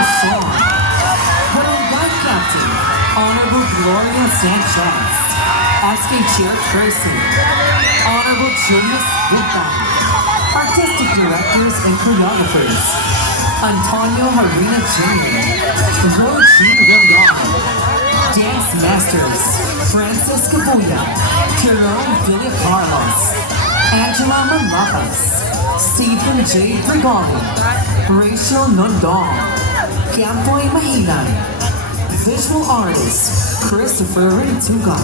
Poblacion. Barangay Captain, Honorable Gloria Sanchez. SK Chairperson, Honorable Julius Butan. Artistic Directors and Choreographers, Antonio Harina Jr., Roji William. Dance Masters, Francis Cabuya, Jerome Villa Carlos, Angela Malakas, Stephen J. Brigali, Rachel Nondong, Campoy Mahinay. Visual Artist, Christopher Rentuga.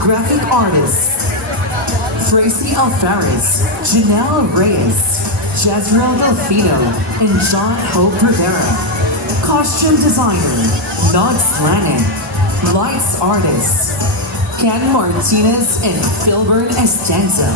Graphic Artist, Tracy Alfares, Janelle Reyes, Jezreel Delfino, and John Hope Rivera. Costume Designer, Nod Slanin. Lights Artists, Ken Martinez and Philbert Estenzo.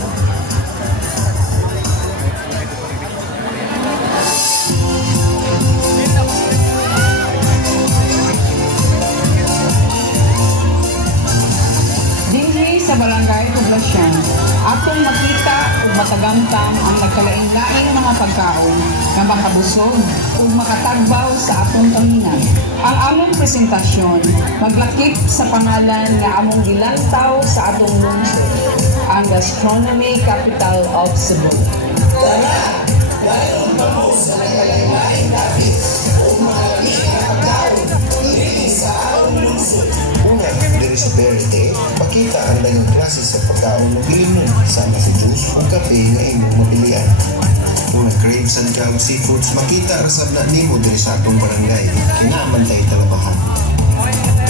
Dinhi sa Barangay Poblacion, atong makita ug matagamtam ang nagkalain-laing mga pagkaon nga makabusog ug makatagbaw sa atong kahinan. Ang among presentasyon maglakip sa pangalan nga among gilantaw sa atong lungsod, ang Gastronomy Capital of Cebu. Una, diri sa Verde, makita ang dagang klase sa pagkaon ng bilinon, sama sa juice o kape nga imong mabilian. Kung nag-crave sa nagawang seafoods, makita rasab na nimo diri sa atong barangay, kinamantay talabahan.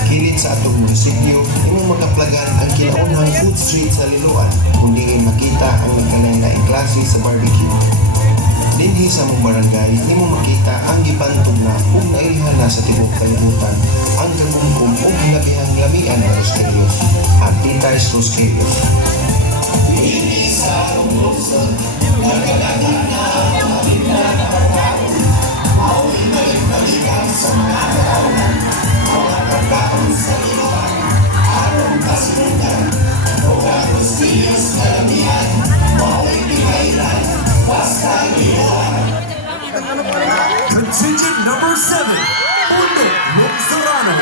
Kilid sa atong munisipyo, imong makaplagan ang kinaunhang food street sa Liloan, kung diin makita ang nagkalain-laing klase sa barbecue. Dinhi sa mong barangay, nimo makita ang gipantog na kung nailihala sa tibok kalibutan ang gamungkom o labihang lamian ng Rosquelios at Tita's Rosquelios. Dinhi sa atong lungsod, nagkalain na ang matinda na pagkaon. Mao'y balik-balikan sa mga karaunan, mga pagkaon sa Liloan, arong kasundan, o Rosquelios na lamian, mao'y pinailan. Contingent number 7, Uno Monserrano.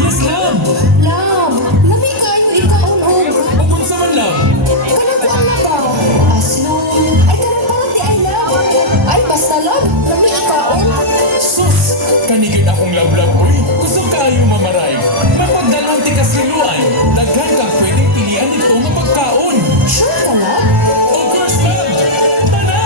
Yes, love! Love, lami kayo ikaon og. Ugod sa man, love! Kanang kuan na ba? Aslo. Ay kanang parang di ay love. Ay basta love, lami ikaon. Sus! Kanigid akong love-love, uy! Gusto kayo mamaray! Mapagdalong ti kasiluan, daghan kang pwedeng pilihan ito nga pagkaon! Sure ka na? Of course, love! Tana!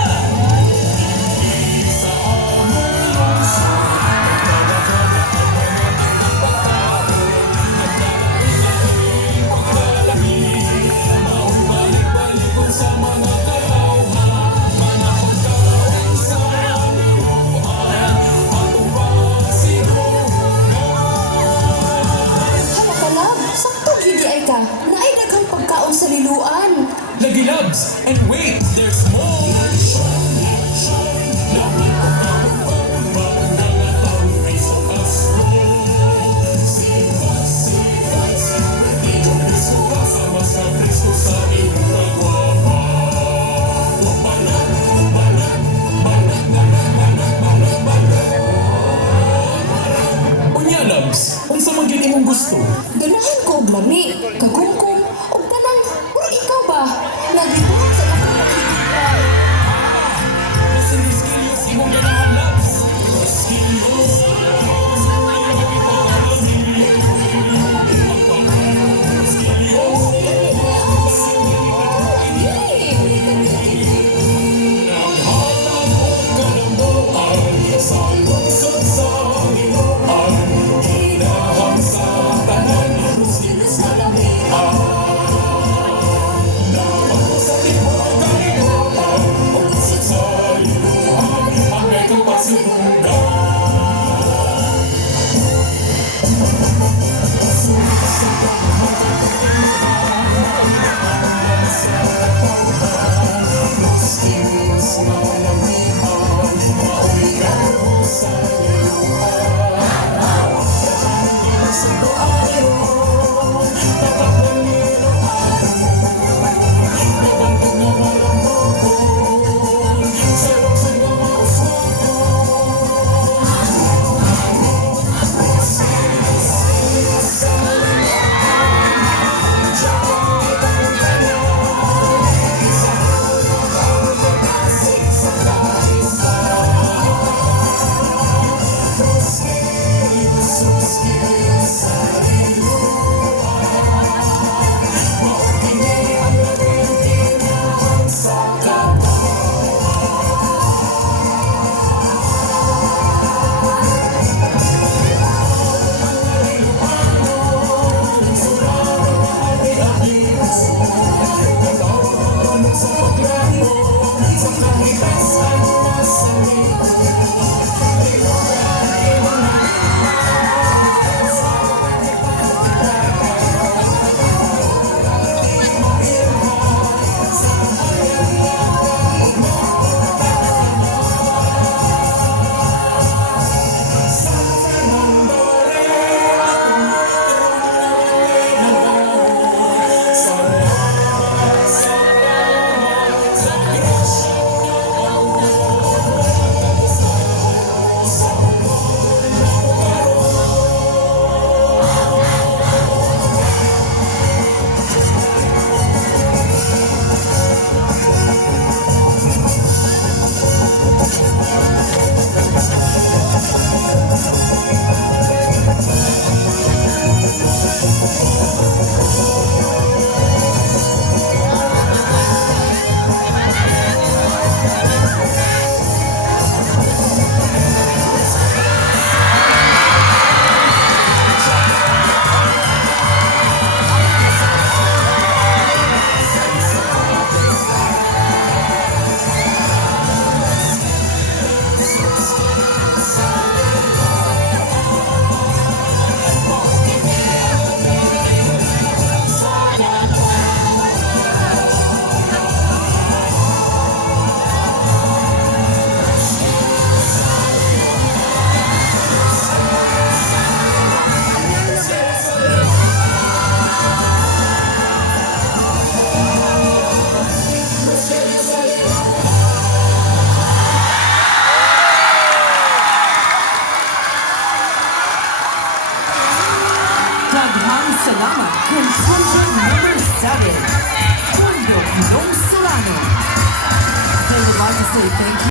Hala ka love, sakto gidi ay ka. Naay daghang pagkaon sa liluan. Lagi loves! And wait, there's more! Unya loves, unsa man gyud imong gusto? Ganahan ko og lami. Kaguba